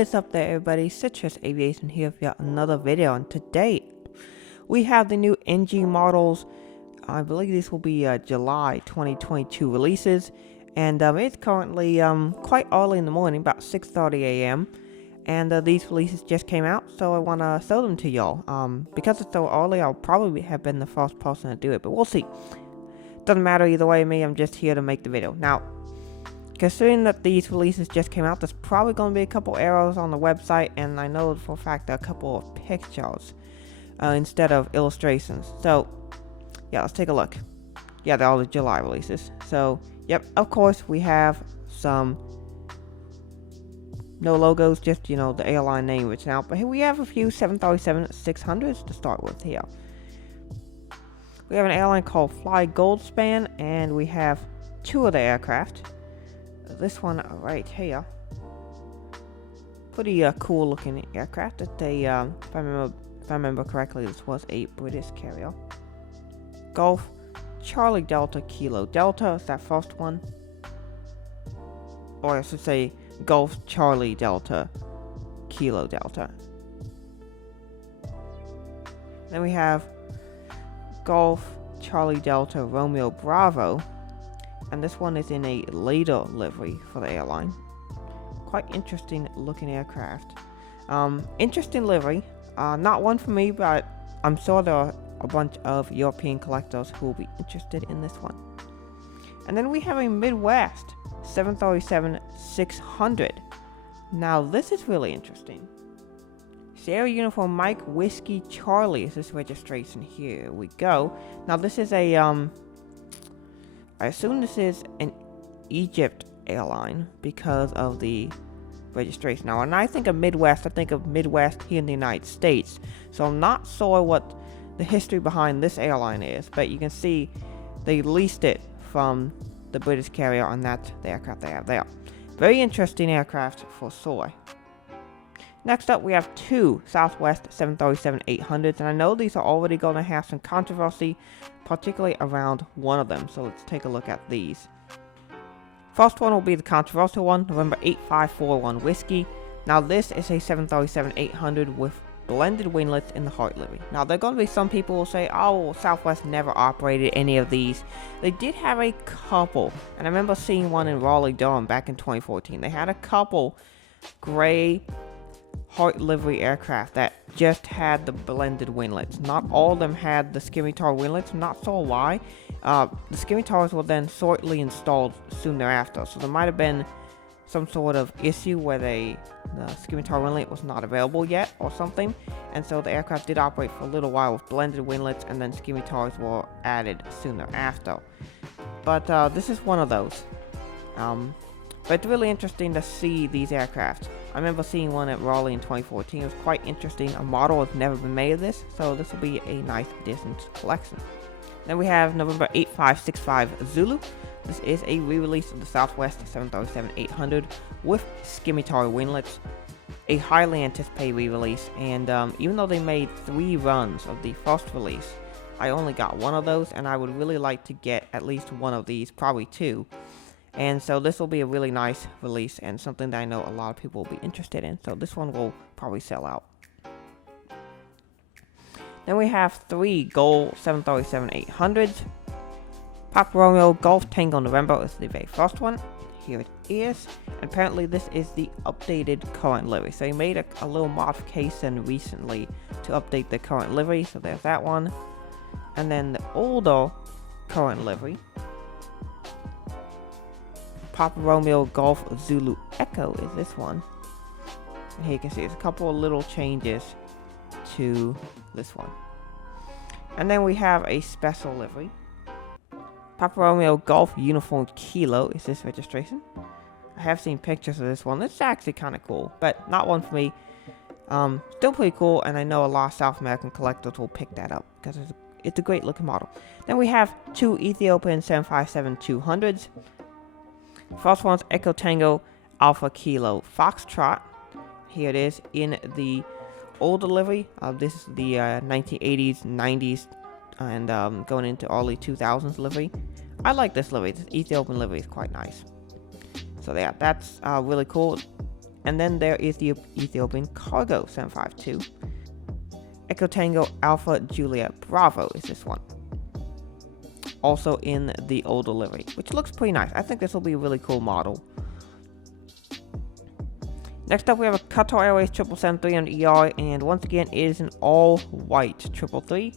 What is up there, everybody? Citrus Aviation here for another video, and today we have the new NG models. I believe this will be July 2022 releases, and it's currently quite early in the morning, about 6:30 a.m. And these releases just came out, so I want to show them to y'all. Because it's so early, I'll probably have been the first person to do it, but we'll see. Doesn't matter either way to me, I'm just here to make the video. Now, considering that these releases just came out, there's probably going to be a couple errors on the website, and I know for a fact there are a couple of pictures instead of illustrations. So, yeah, let's take a look. Yeah, they're all the July releases. So, yep, of course, we have some no logos, just, you know, the airline name written out. But here we have a few 737-600s to start with here. We have an airline called Fly Goldspan, and we have two of the aircraft. This one right here, pretty cool looking aircraft. It's a, if I remember correctly, this was a British carrier. Golf Charlie Delta Kilo Delta is that first one, or I should say Golf Charlie Delta Kilo Delta. Then we have Golf Charlie Delta Romeo Bravo. And this one is in a later livery for the airline. Quite interesting looking aircraft. Interesting livery. Not one for me, but I'm sure there are a bunch of European collectors who will be interested in this one. And then we have a Midwest 737-600. Now this is really interesting. Sierra Uniform Mike Whiskey Charlie is this registration. Here we go. Now this is a I assume this is an Egypt airline because of the registration. Now, when I think of Midwest, I think of Midwest here in the United States. So I'm not sure what the history behind this airline is, but you can see they leased it from the British carrier, and that's the aircraft they have there. Very interesting aircraft for soy. Next up, we have two Southwest 737-800s, and I know these are already going to have some controversy, particularly around one of them, so let's take a look at these. First one will be the controversial one, November 8541 Whiskey. Now this is a 737-800 with blended winglets in the heart livery. Now there are going to be some people who say, oh, Southwest never operated any of these. They did have a couple, and I remember seeing one in Raleigh-Durham back in 2014. They had a couple gray heart livery aircraft that just had the blended winglets. Not all of them had the scimitar winglets. I'm not sure why. The scimitars were then shortly installed soon thereafter, so there might have been some sort of issue where the scimitar winglet was not available yet or something, and so the aircraft did operate for a little while with blended winglets, and then scimitars were added soon thereafter. But this is one of those. But it's really interesting to see these aircraft. I remember seeing one at Raleigh in 2014. It was quite interesting. A model has never been made of this, so this will be a nice addition to the collection. Then we have November 8565 Zulu. This is a re-release of the Southwest 737-800 with scimitar winglets. A highly anticipated re-release, and even though they made 3 runs of the first release, I only got one of those, and I would really like to get at least one of these, probably 2. And so this will be a really nice release and something that I know a lot of people will be interested in. So this one will probably sell out. Then we have 3 Gold 737-800s. Papa Romeo Golf Tango November is the very first one. Here it is. And apparently this is the updated current livery. So he made a little modification recently to update the current livery. So there's that one. And then the older current livery, Papa Romeo Golf Zulu Echo is this one. And here you can see there's a couple of little changes to this one. And then we have a special livery. Papa Romeo Golf Uniform Kilo is this registration. I have seen pictures of this one. It's actually kind of cool, but not one for me. Still pretty cool, and I know a lot of South American collectors will pick that up because it's a great looking model. Then we have 2 Ethiopian 757-200s. First one's Echo Tango Alpha Kilo Foxtrot. Here it is in the old livery. This is the 1980s, 90s, and going into early 2000s livery. I like this livery. This Ethiopian livery is quite nice. So yeah, that's really cool. And then there is the Ethiopian Cargo 752. Echo Tango Alpha Juliet Bravo is this one. Also in the older livery, which looks pretty nice. I think this will be a really cool model. Next up, we have a Qatar Airways 777-300ER, and once again, it is an all-white 333.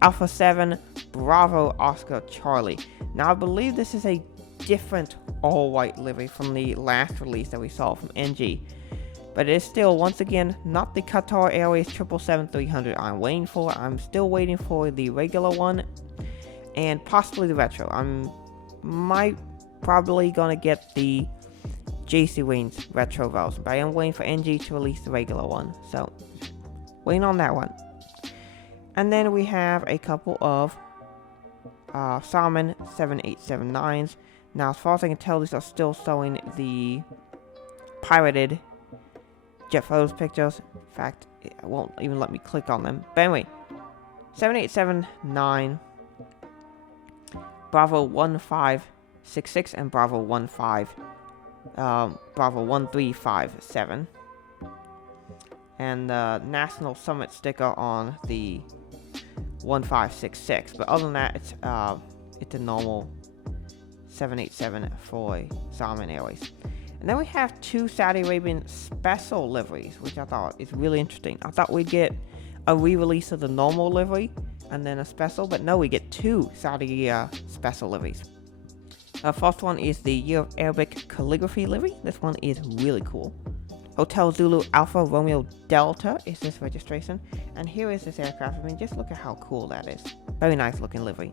Alpha 7 Bravo Oscar Charlie. Now, I believe this is a different all-white livery from the last release that we saw from NG. But it is still, once again, not the Qatar Airways 777-300 I'm waiting for. I'm still waiting for the regular one, and possibly the retro. I'm probably gonna get the JC Wings retro version, but I am waiting for NG to release the regular one, so waiting on that one. And then we have a couple of Salmon 7879s. Now, as far as I can tell, these are still showing the pirated jet photos pictures. In fact, it won't even let me click on them. But anyway, 7879, Bravo 1566, and Bravo 1357. And the National Summit sticker on the 1566. But other than that, it's a normal 787 for Salmon Airways. And then we have two Saudi Arabian special liveries, which I thought is really interesting. I thought we'd get a re-release of the normal livery and then a special, but no, we get two Saudi special liveries. First one is the Year of Arabic Calligraphy livery. This one is really cool. Hotel Zulu Alpha Romeo Delta is this registration. And here is this aircraft. I mean, just look at how cool that is. Very nice looking livery.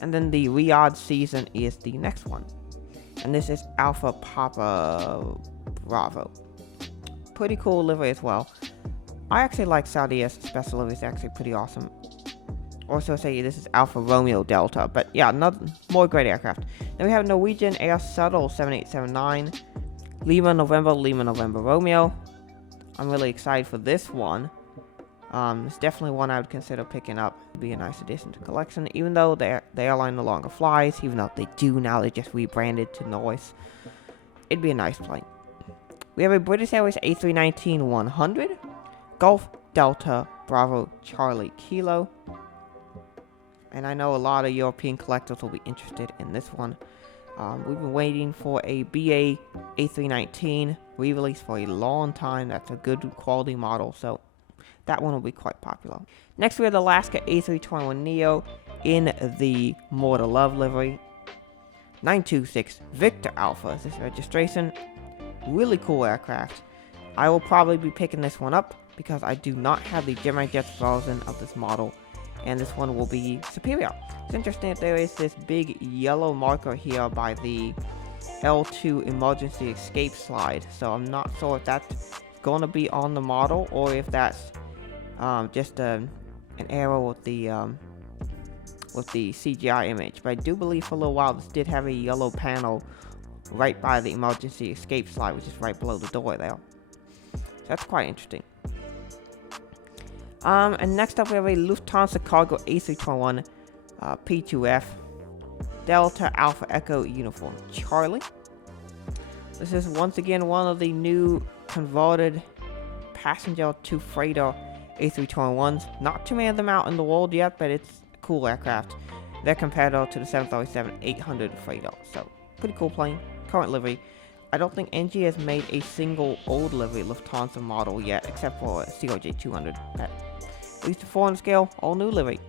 And then the Riyadh season is the next one. And this is Alpha Papa Bravo. Pretty cool livery as well. I actually like Saudi's special livery. It's actually pretty awesome. Also say this is Alpha Romeo Delta. But yeah, more great aircraft. Then we have Norwegian Air Shuttle 7879. Lima November Romeo. I'm really excited for this one. It's definitely one I would consider picking up. It'd be a nice addition to the collection, even though the airline no longer flies, even though they do now, they just rebranded to Norse. It'd be a nice plane. We have a British Airways A319-100, Golf Delta Bravo Charlie Kilo. And I know a lot of European collectors will be interested in this one. We've been waiting for a BA A319 re-release for a long time. That's a good quality model, so that one will be quite popular. Next, we have the Alaska A321neo in the More to Love livery. 926 Victor Alpha is this registration. Really cool aircraft. I will probably be picking this one up because I do not have the Gemini Jets version of this model, and this one will be superior. It's interesting that there is this big yellow marker here by the L2 emergency escape slide, so I'm not sure if that's going to be on the model or if that's just an error with the CGI image. But I do believe for a little while this did have a yellow panel right by the emergency escape slide, which is right below the door there. So that's quite interesting. And next up we have a Lufthansa Cargo A321 P2F Delta Alpha Echo Uniform Charlie. This is once again one of the new converted passenger to freighter A321s. Not too many of them out in the world yet, but it's a cool aircraft. They're competitor to the 737-800 freighter, so pretty cool plane. Current livery. I don't think NG has made a single old livery Lufthansa model yet, except for CRJ200. At least a 400 scale, all new livery.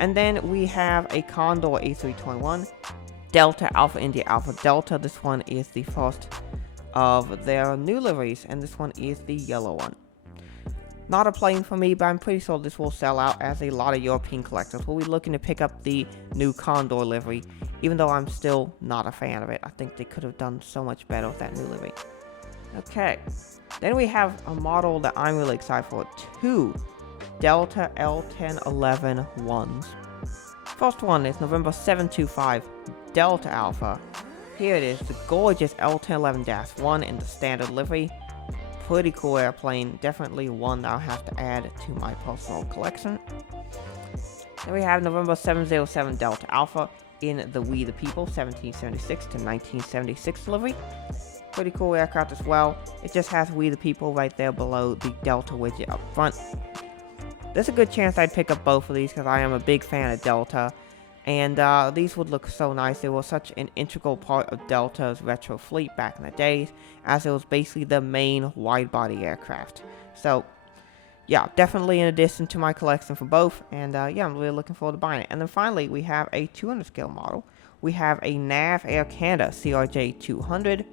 And then we have a Condor A321, Delta Alpha India Alpha Delta. This one is the first of their new liveries, and this one is the yellow one. Not a plane for me, but I'm pretty sure this will sell out, as a lot of European collectors will be looking to pick up the new Condor livery, even though I'm still not a fan of it. I think they could have done so much better with that new livery. Okay, then we have a model that I'm really excited for, two Delta L1011 ones. First one is November 725 Delta Alpha. Here it is, the gorgeous L1011-1 in the standard livery. Pretty cool airplane, definitely one that I'll have to add to my personal collection. Then we have November 707 Delta Alpha in the We the People 1776 to 1976 livery. Pretty cool aircraft as well. It just has We the People right there below the Delta widget up front. There's a good chance I'd pick up both of these because I am a big fan of Delta. And these would look so nice. They were such an integral part of Delta's retro fleet back in the days, as it was basically the main wide-body aircraft. So, yeah, definitely an addition to my collection for both. And yeah, I'm really looking forward to buying it. And then finally, we have a 200 scale model. We have a NAV Air Canada CRJ 200,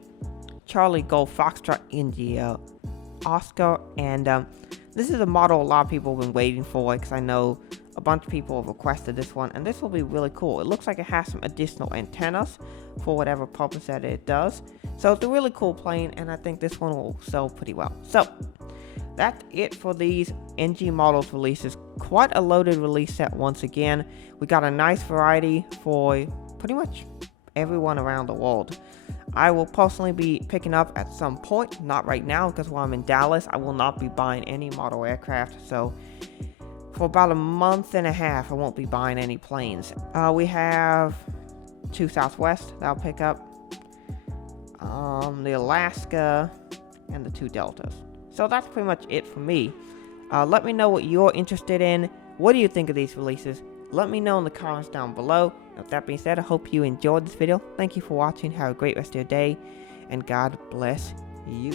Charlie Golf Foxtrot India Oscar, and this is a model a lot of people have been waiting for, because I know a bunch of people have requested this one, and this will be really cool. It looks like it has some additional antennas for whatever purpose that it does. So it's a really cool plane, and I think this one will sell pretty well. So that's it for these NG models releases. Quite a loaded release set once again. We got a nice variety for pretty much everyone around the world. I will personally be picking up at some point, not right now, because while I'm in Dallas, I will not be buying any model aircraft. So for about a month and a half, I won't be buying any planes. We have 2 Southwest that I'll pick up, the Alaska, and the 2 Deltas. So that's pretty much it for me. Let me know what you're interested in. What do you think of these releases? Let me know in the comments down below. With that being said, I hope you enjoyed this video. Thank you for watching. Have a great rest of your day, and God bless you.